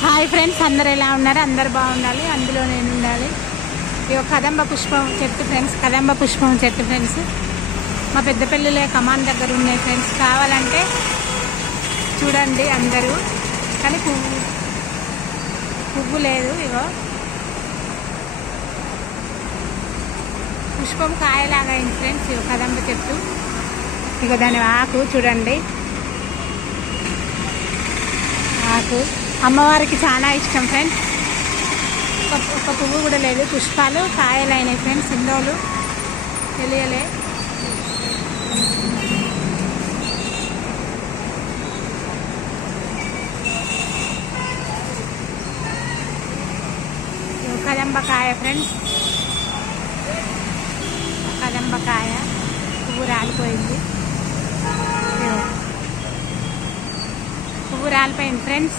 Hi friends, అందరు ఎలా ఉన్నారు? అందరు బాగుండాలి, అందులో నేను ఉండాలి. ఇక కదంబ పుష్పం చెట్టు ఫ్రెండ్స్, కదంబ పుష్పం చెట్టు ఫ్రెండ్స్ మా పెద్దపల్లిలో కమాన్ దగ్గర ఉన్నాయి ఫ్రెండ్స్. కావాలంటే చూడండి అందరూ. కానీ పువ్వు లేదు. ఇగో పుష్పం కాయలాగా అయింది ఫ్రెండ్స్. ఇగో కదంబ చెట్టు, ఇగో దాని ఆకు చూడండి. ఆకు అమ్మవారికి చాలా ఇష్టం ఫ్రెండ్స్. ఒక పువ్వు కూడా లేదు, పుష్పాలు కాయలైనాయి ఫ్రెండ్స్. ఇందులో తెలియలే. కదంబకాయ ఫ్రెండ్స్, కదంబకాయ పువ్వు రాలిపోయింది. పువ్వు రాలిపోయింది ఫ్రెండ్స్.